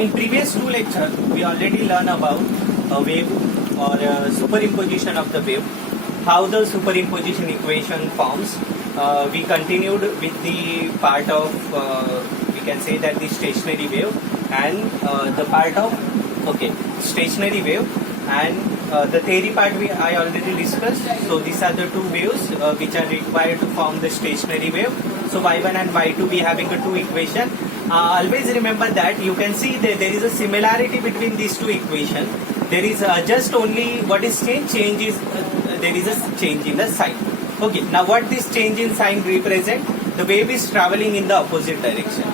In previous two lectures, we already learned about a wave or a superimposition of the wave, how the superimposition equation forms. We continued with the part of, we can say that the stationary wave and the part of, stationary wave and the theory part I already discussed. So these are the two waves which are required to form the stationary wave. So y1 and y2 we having a two equation. Always remember that you can see that there is a similarity between these two equations. There is just only what is change is there is a change in the sign. Okay, now what this change in sign represent? The wave is traveling in the opposite direction.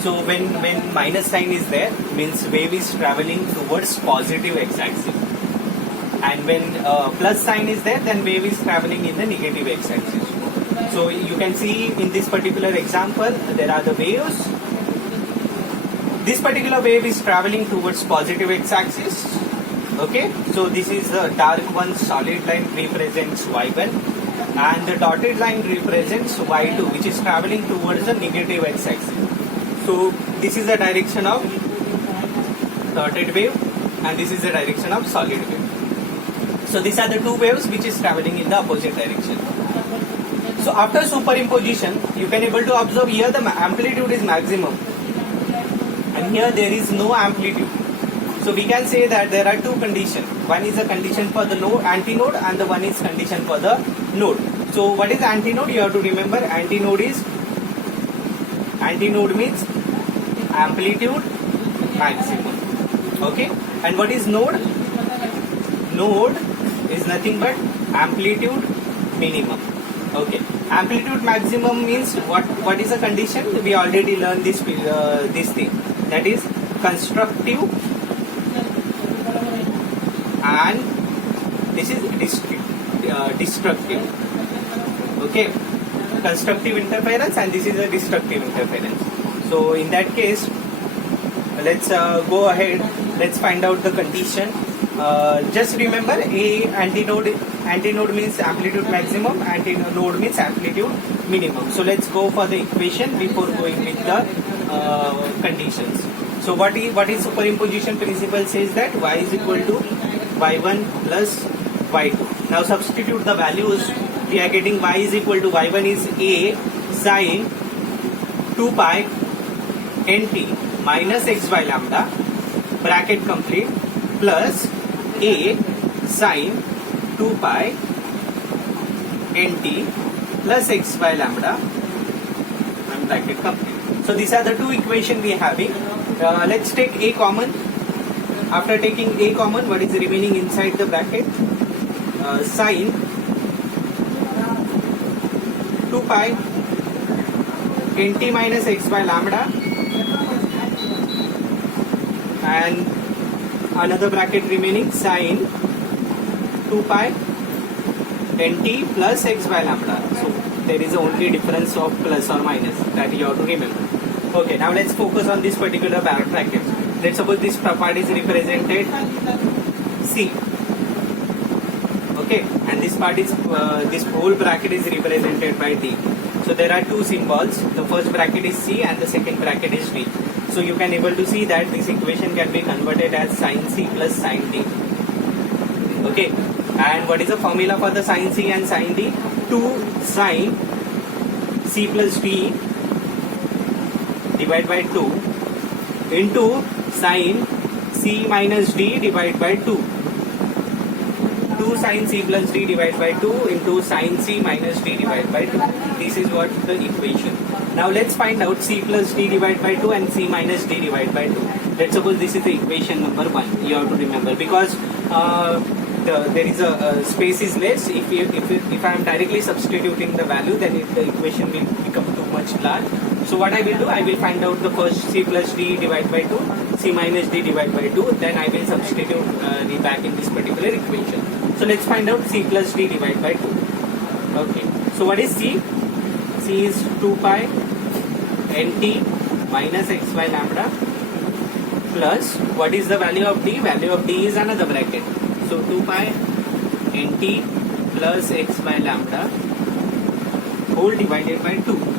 So when minus sign is there, means wave is traveling towards positive x-axis. And when plus sign is there, then wave is traveling in the negative x-axis. So you can see in this particular example, there are the waves. This particular wave is traveling towards positive x-axis. Okay, so this is the dark one solid line represents y1 and the dotted line represents y2, which is traveling towards the negative x-axis. So this is the direction of dotted wave and this is the direction of solid wave. So these are the two waves which is traveling in the opposite direction. So after superimposition, you can able to observe here the amplitude is maximum and here there is no amplitude. So we can say that there are two conditions. One is a condition for the antinode and the one is condition for the node. So what is antinode? You have to remember antinode means amplitude maximum. Okay, and what is node? Node is nothing but amplitude minimum. Okay, amplitude maximum means what is a condition? We already learned this thing, that is constructive and this is destructive. Okay, constructive interference and this is a destructive interference. So in that case, let's go ahead, let's find out the condition. Just remember, antinode means amplitude maximum, antinode means amplitude minimum. So let's go for the equation before going with the conditions. So what is superimposition principle says that y is equal to y1 plus y2. Now substitute the values. We are getting y is equal to y1 is a sine 2 pi nt minus x by lambda bracket complete plus a sine 2 pi nt plus x by lambda and bracket complete. So these are the two equations we are having. Let's take a common. After taking a common, what is remaining inside the bracket? Sine 2 pi nt minus x by lambda and another bracket remaining sine 2 pi nt plus x by lambda. So there is only difference of plus or minus that you have to remember. Okay, now let's focus on this particular bracket. Let's suppose this part is represented C. Okay, and this part is this whole bracket is represented by D. So there are two symbols. The first bracket is C and the second bracket is D. So you can able to see that this equation can be converted as sin C plus sin D. Okay, and what is the formula for the sin C and sin D? 2 sin C plus D divided by 2 into sin C minus D divided by 2. 2 sin C plus D divided by 2 into sin C minus D divided by 2. This is what the equation. Now let's find out C plus D divided by 2 and C minus D divided by 2. Let's suppose this is the equation number 1. You have to remember because there is a space is less. If I am directly substituting the value, then the equation will become too much large. So what I will do, I will find out the first C plus D divided by 2, C minus D divided by 2, then I will substitute the back in this particular equation. So let's find out C plus D divided by 2. Okay, so what is C? C is 2 pi nt minus x by lambda plus what is the value of D? Value of D is another bracket. So 2 pi nt plus x by lambda whole divided by 2.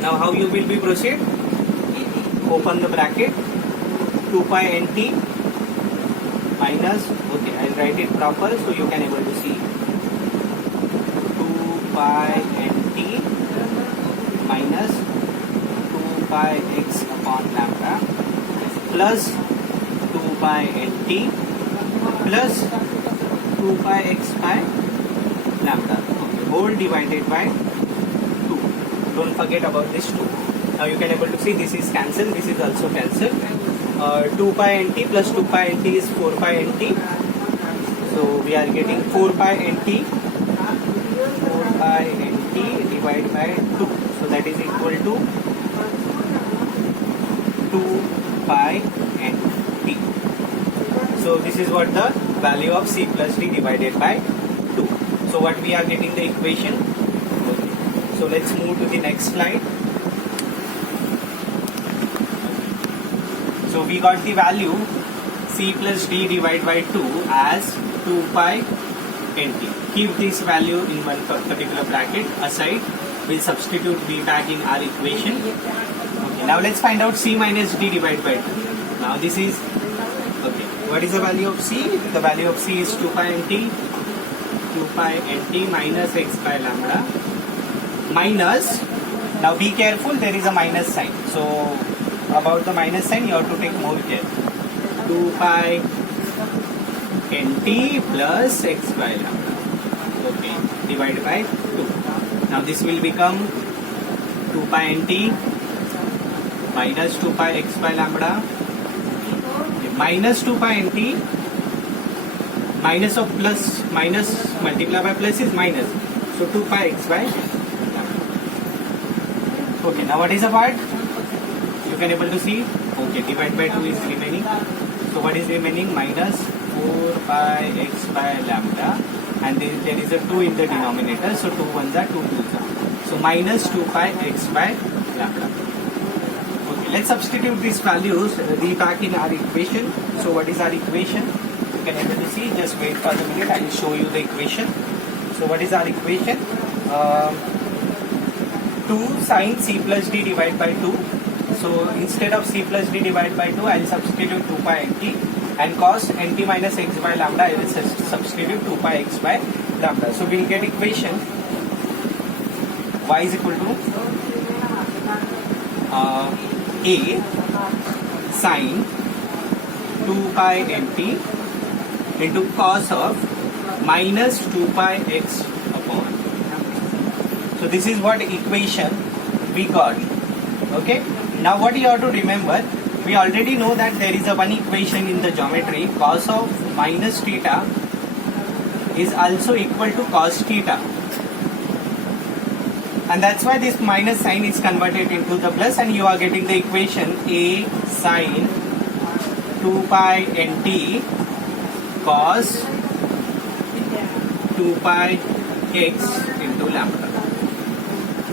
Now how you will be proceed? Open the bracket 2 pi nt minus, okay, I'll write it proper so you can able to see. 2 pi nt minus 2 pi x upon lambda plus 2 pi nt plus 2 pi x by lambda, okay, whole divided by 2. Don't forget about this 2. Now you can able to see this is cancelled, this is also cancelled. 2 pi nt plus 2 pi nt is 4 pi nt. So we are getting 4 pi nt divided by 2. So that is equal to 2 pi nt. So this is what the value of c plus d divided by 2. So what we are getting the equation. Okay. So let's move to the next slide. So we got the value c plus d divided by 2 as 2 pi nt. Keep this value in one particular bracket aside. We'll substitute b back in our equation. Okay. Now let's find out c minus d divided by 2. Now this is, okay, what is the value of c? The value of c is 2 pi nt. 2 pi nt minus x by lambda minus, now be careful, there is a minus sign. So about the minus sign you have to take more care. 2 pi nt plus x by lambda, okay, divided by 2. Now this will become 2 pi nt minus 2 pi x by lambda, okay, minus 2 pi nt, minus of plus, minus multiplied by plus is minus, so 2 pi x by lambda. Okay, now what is the part? You can able to see, okay, divide by 2 is remaining. So what is remaining? Minus 4 pi x by lambda, and there is a 2 in the denominator, so 2 ones are 2 twos are. So minus 2 pi x by lambda. Okay, let's substitute these values back in our equation. So what is our equation? You can able to see, just wait for a minute, I will show you the equation. So what is our equation? 2 sin c plus d divided by 2. So instead of c plus d divided by 2, I will substitute 2 pi nt, and cos nt minus x by lambda, I will substitute 2 pi x by lambda. So we will get equation y is equal to a sin 2 pi nt into cos of minus 2 pi x upon. So this is what equation we got. Okay. Now what you have to remember, we already know that there is a one equation in the geometry, cos of minus theta is also equal to cos theta. And that's why this minus sign is converted into the plus, and you are getting the equation a sin 2 pi nt cos 2 pi x into lambda.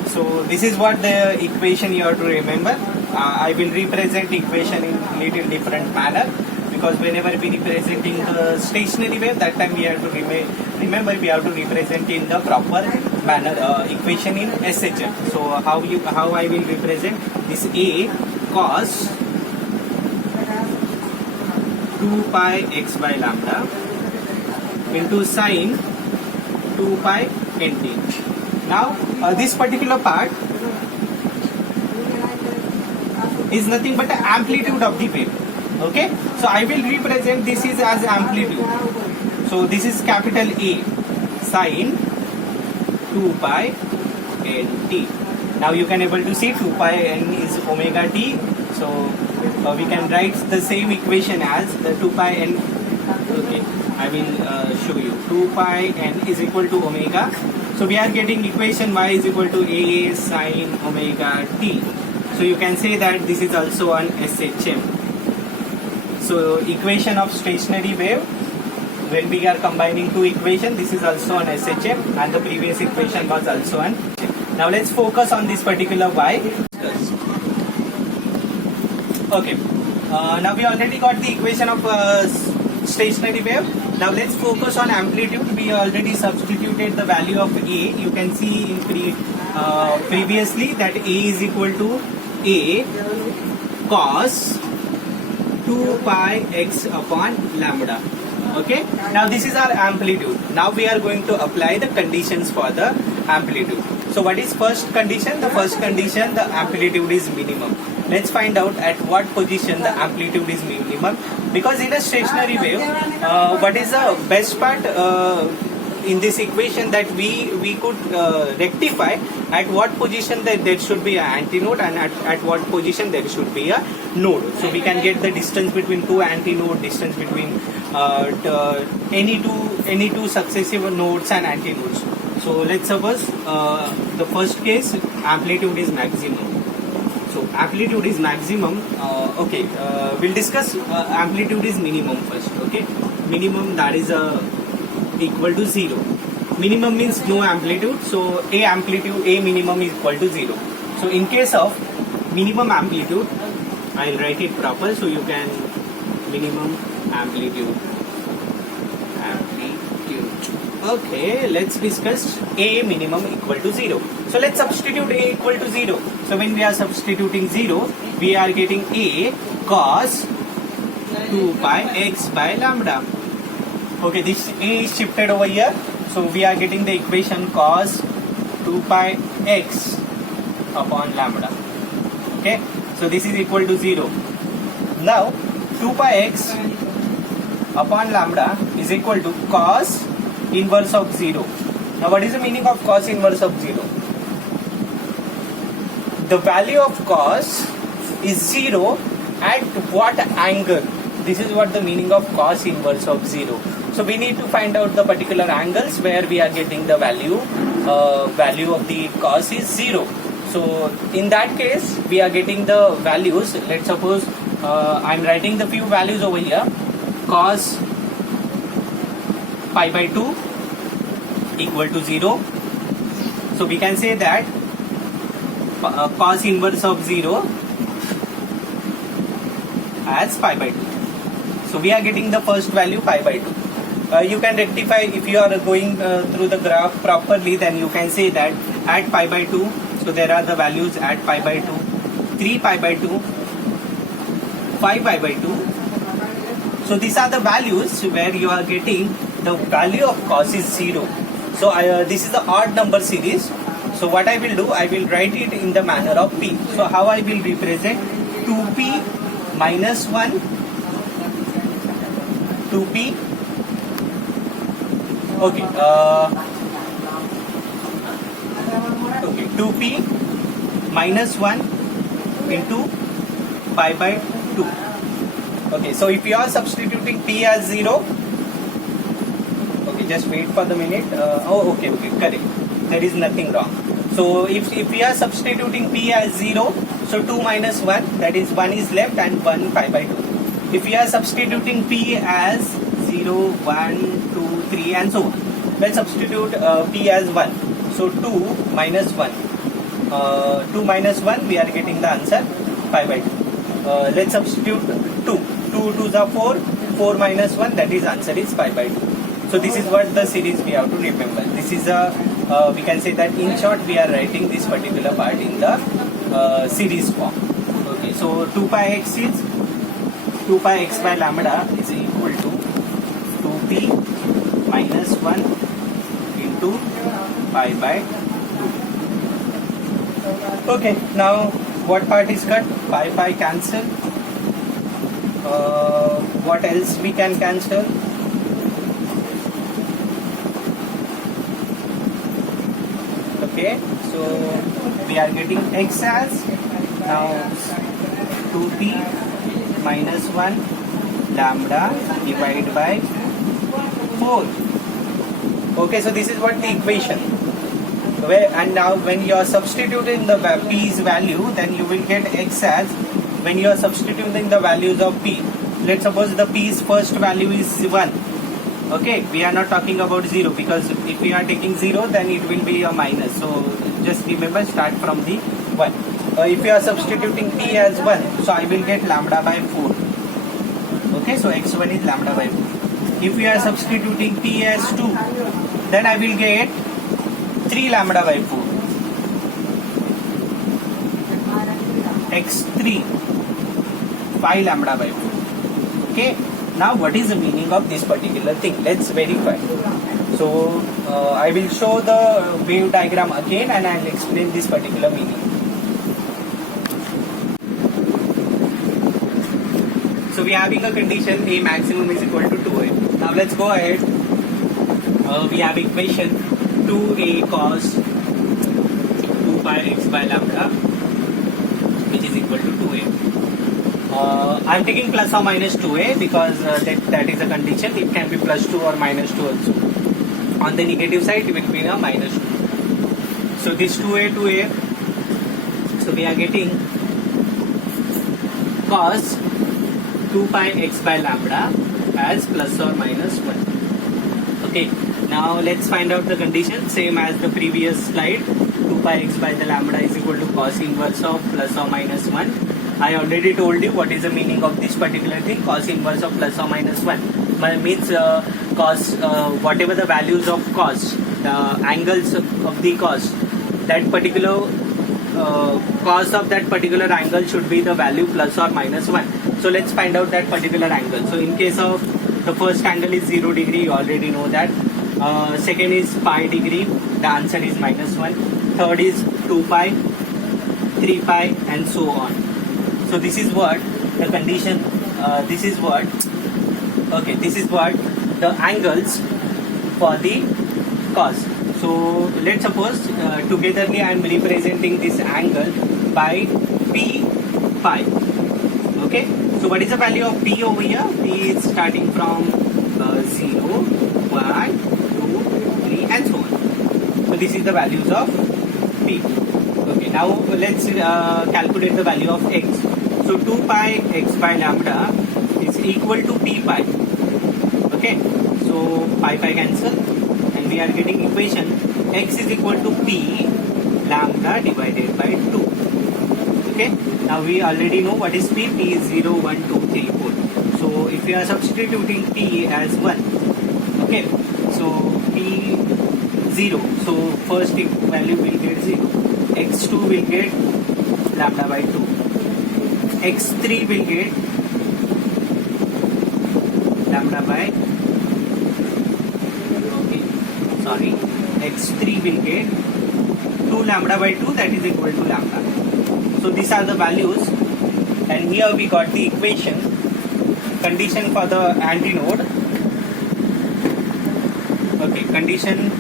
So this is what the equation you have to remember. I will represent equation in little different manner, because whenever we representing the stationary wave, that time we have to remember we have to represent in the proper manner equation in SHM. So how I will represent this a cos 2 pi x by lambda into sin 2 pi nt. Now this particular part is nothing but the amplitude of the wave. Okay, so I will represent this is as amplitude. So this is capital A sin 2 pi nt. Now you can able to see 2 pi n is omega t. So we can write the same equation as the 2 pi n. Okay, I will show you. 2 pi n is equal to omega. So we are getting equation y is equal to a sin omega t. So you can say that this is also an SHM. So equation of stationary wave, when we are combining two equations, this is also an SHM, and the previous equation was also an SHM. Now let's focus on this particular y. Okay, now we already got the equation of stationary wave. Now let's focus on amplitude. We already substituted the value of A. You can see in previously that A is equal to A cos 2 pi x upon lambda. Okay, now this is our amplitude. Now we are going to apply the conditions for the amplitude. So what is first condition? The first condition, the amplitude is minimum. Let's find out at what position the amplitude is minimum, because in a stationary wave, what is the best part in this equation, that we could rectify at what position that there should be an antinode and at what position there should be a node. So we can get the distance between two antinode, distance between any two successive nodes and antinodes. So let's suppose the first case, amplitude is maximum. So amplitude is maximum. We'll discuss amplitude is minimum first. Okay, minimum, that is equal to 0. Minimum means no amplitude, so a minimum is equal to 0. So in case of minimum amplitude, I'll write it proper so you can, minimum amplitude. Okay, let's discuss a minimum equal to 0. So let's substitute a equal to 0. So when we are substituting 0, we are getting a cos 2 pi x by lambda. Okay, this a is shifted over here, so we are getting the equation cos 2 pi x upon lambda. Okay, so this is equal to 0. Now 2 pi x upon lambda is equal to cos inverse of 0. Now what is the meaning of cos inverse of 0? The value of cos is 0 at what angle? This is what the meaning of cos inverse of 0. So we need to find out the particular angles where we are getting the value of the cos is 0. So in that case, we are getting the values. Let's suppose I'm writing the few values over here. Cos pi by 2 equal to 0. So we can say that cos inverse of 0 as pi by 2. So we are getting the first value pi by 2. You can rectify if you are going through the graph properly, then you can say that at pi by 2, so there are the values at pi by 2, 3 pi by 2, 5 pi by 2. So these are the values where you are getting the value of cos is 0. So this is the odd number series. So what I will do, I will write it in the manner of p. So how I will represent 2p minus 1, 2p. Okay, 2p minus 1 into pi by 2. Okay, so if you are substituting p as 0, okay, just wait for the minute. Okay, correct. There is nothing wrong. So if we are substituting p as 0, so 2 minus 1, that is 1 is left and 1 pi by 2. If we are substituting p as 0, 1, 2, 3 and so on, let's substitute p as 1. So 2 minus 1. 2 minus 1, we are getting the answer pi by 2. Let's substitute 2. 2 2s are 4. 4 minus 1, that is answer is pi by 2. So this is what the series we have to remember. This is a, we can say that in short we are writing this particular part in the series form. Okay, so 2 pi x is 2 pi x by lambda is equal to 2p minus 1 into pi by 2. Okay, now what part is cut? Pi cancel. What else we can cancel? Okay, so we are getting x as now 2p minus 1 lambda divided by 4. Okay, so this is what the equation. And now when you are substituting the p's value, then you will get x as, when you are substituting the values of p, let's suppose the p's first value is 1. Okay, we are not talking about 0, because if we are taking 0, then it will be a minus. So just remember, start from the 1. If you are substituting p as 1, so I will get lambda by 4. Okay, so x1 is lambda by 4. If we are substituting p as 2, then I will get 3 lambda by 4. x3 5 lambda by 4. Okay. Now what is the meaning of this particular thing? Let's verify. So I will show the wave diagram again and I will explain this particular meaning. So we are having a condition A maximum is equal to 2A. Now let's go ahead. We have equation 2A cos 2 pi x by lambda, which is equal to 2A. I am taking plus or minus 2A because that is a condition. It can be plus 2 or minus 2 also. On the negative side, it will be a minus 2. So this 2A, 2A. So we are getting cos 2 pi x by lambda as plus or minus 1. Okay. Now let's find out the condition. Same as the previous slide. 2 pi x by the lambda is equal to cos inverse of plus or minus 1. I already told you what is the meaning of this particular thing. Cos inverse of plus or minus 1 means cos whatever the values of cos, the angles of the cos, that particular cos of that particular angle should be the value plus or minus 1. So let's find out that particular angle. So in case of the first angle is 0 degree, you already know that. Second is pi degree, the answer is minus 1. Third is 2 pi, 3 pi and so on. So this is what the condition, this is what the angles for the cos. So let's suppose togetherly I am representing this angle by p pi. Okay, so what is the value of p over here? P is starting from 0, 1, 2, 3 and so on. So this is the values of p. Okay, now let's calculate the value of x. So 2 pi x by lambda is equal to p pi. Okay, so pi cancel and we are getting equation x is equal to p lambda divided by 2. Okay, now we already know what is p. P is 0, 1, 2, 3, 4. So if we are substituting p as 1, okay, so p 0, so first value will get 0, x2 will get lambda by 2, x3 will get lambda by, okay, sorry, x3 will get 2 lambda by 2, that is equal to lambda. So these are the values, and here we got the equation, condition for the antinode. Okay, condition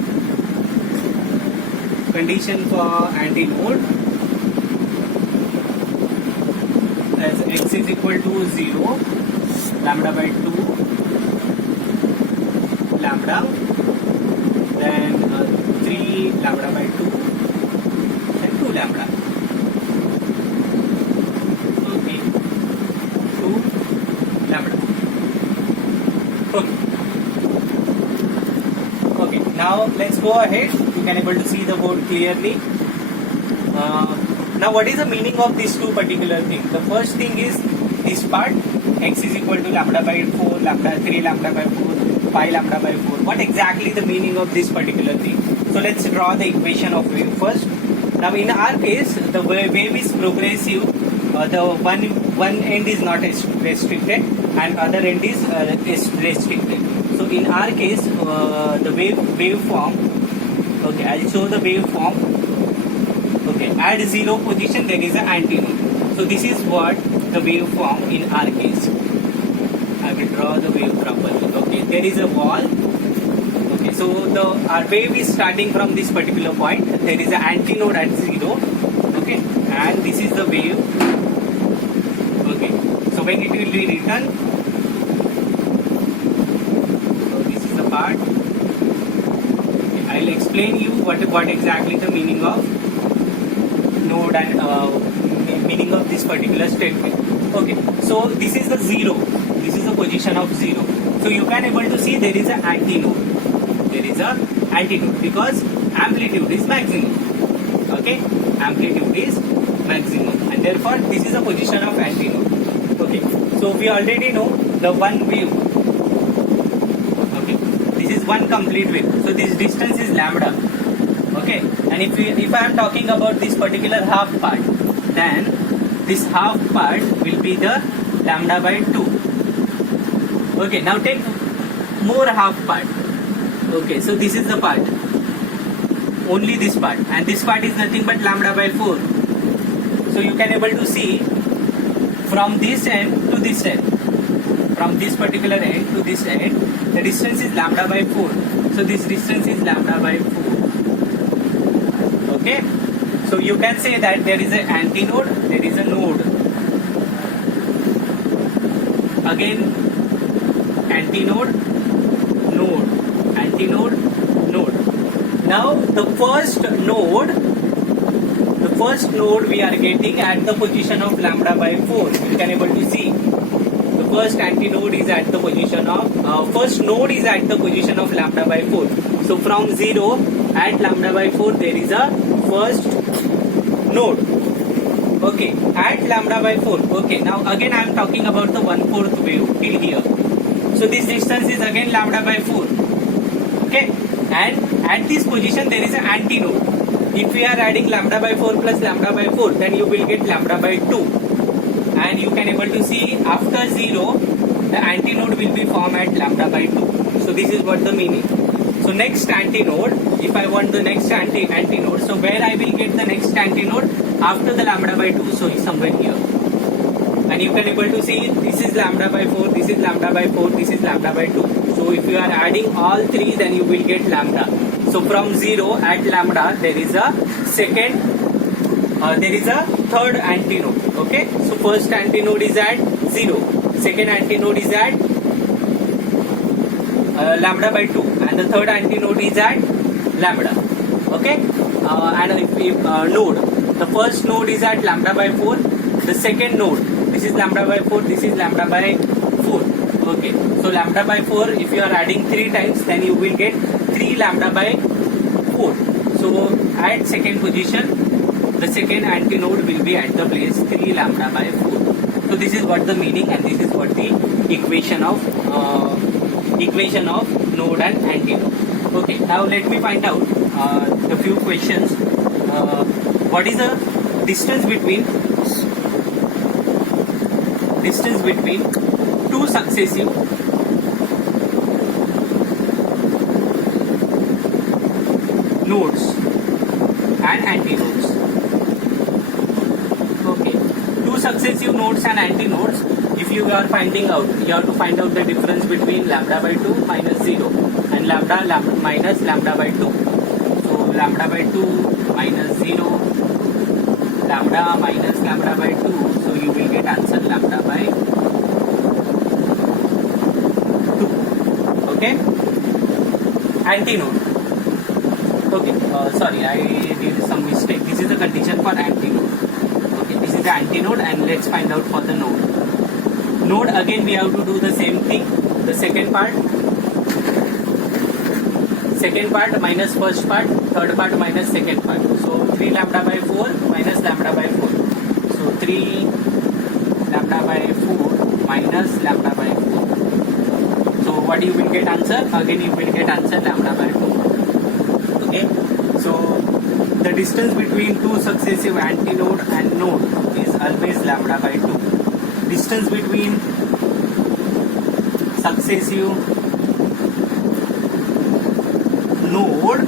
for antinode as x is equal to 0, lambda by 2, lambda, then 3 lambda by 2 and 2 lambda. Okay, 2 lambda. Okay, now let's go ahead. You can able to see the board clearly. Now what is the meaning of these two particular things? The first thing is this part, x is equal to lambda by 4, lambda 3 lambda by 4, 5 lambda by 4. What exactly the meaning of this particular thing? So let's draw the equation of wave first. Now in our case, the wave is progressive. The one end is not restricted and other end is restricted. So in our case, the waveform. Okay, I'll show the waveform. Okay, at 0 position there is an antinode. So this is what the waveform in our case. I will draw the wave properly. Okay, there is a wall. Okay, so our wave is starting from this particular point. There is an antinode at 0. Okay, and this is the wave. Okay, so when it will be written, so this is the part. Okay, I will explain you what exactly the meaning of node and meaning of this particular statement. Okay, so this is the 0. This is the position of 0. So you can able to see there is an antinode. There is a antinode because amplitude is maximum. Okay, amplitude is maximum, and therefore this is the position of antinode. Okay, so we already know the one wave. Okay, this is one complete wave. So this distance is lambda. Okay, and if I am talking about this particular half part, then this half part will be the lambda by 2. Okay, now take more half part. Okay, so this is the part, only this part, and this part is nothing but lambda by 4. So you can able to see from this end to this end, from this particular end to this end, the distance is lambda by 4. So this distance is lambda by 4. Okay, so you can say that there is an antinode, there is a node. Again, antinode, node, antinode, node. Now the first node we are getting at the position of lambda by 4. You can able to see the first antinode is at the position of first node is at the position of lambda by 4. So from 0 at lambda by 4 there is a first node. Okay, at lambda by 4. Okay, now again I am talking about the 1/4 wave till here. So this distance is again lambda by 4. Okay, and at this position there is an antinode. If we are adding lambda by 4 plus lambda by 4, then you will get lambda by 2. And you can able to see after 0, the antinode will be formed at lambda by 2. So this is what the meaning. So next antinode, if I want the next antinode, so where I will get the next antinode? After the lambda by 2, so it's somewhere here. And you can able to see this is lambda by 4, this is lambda by 4, this is lambda by 2. So if you are adding all three, then you will get lambda. So from 0 at lambda, there is a third antinode. Okay, so first antinode is at 0, second antinode is at lambda by 2, and the third antinode is at lambda. Okay, and if node, the first node is at lambda by 4, the second node, this is lambda by 4, this is lambda by 4. Okay, so lambda by 4, if you are adding 3 times, then you will get 3 lambda by 4. So at second position, the second antinode will be at the place 3 lambda by 4. So this is what the meaning, and this is what the equation of node and antinode. Okay, now let me find out the few questions. What is the distance between two successive nodes and antinodes? Okay, two successive nodes and antinodes. If you are finding out, you have to find out the difference between lambda by 2 minus 0 and lambda minus lambda by 2. So lambda by 2 minus 0, lambda minus lambda by 2. So you will get answer lambda by 2. Okay. Antinode. Okay. Sorry, I did some mistake. This is the condition for antinode. Okay. This is the antinode, and let's find out for the node. Node, again we have to do the same thing. The second part minus first part, third part minus second part. So 3 lambda by 4 minus lambda by 4. So 3 lambda by 4 minus lambda by 4. So what you will get answer? Again you will get answer lambda by 4. Okay. So the distance between two successive antinode and node is always lambda by 2. Distance between successive node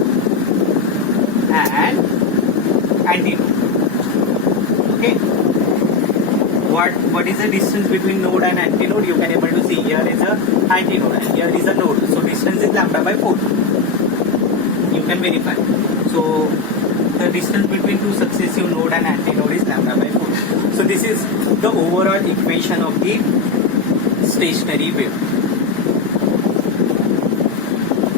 and antinode. Okay. What is the distance between node and antinode? You can able to see here is a antinode and here is a node. So distance is lambda by 4. You can verify. So the distance between two successive node and antinode is lambda by 4. So this is the overall equation of the stationary wave.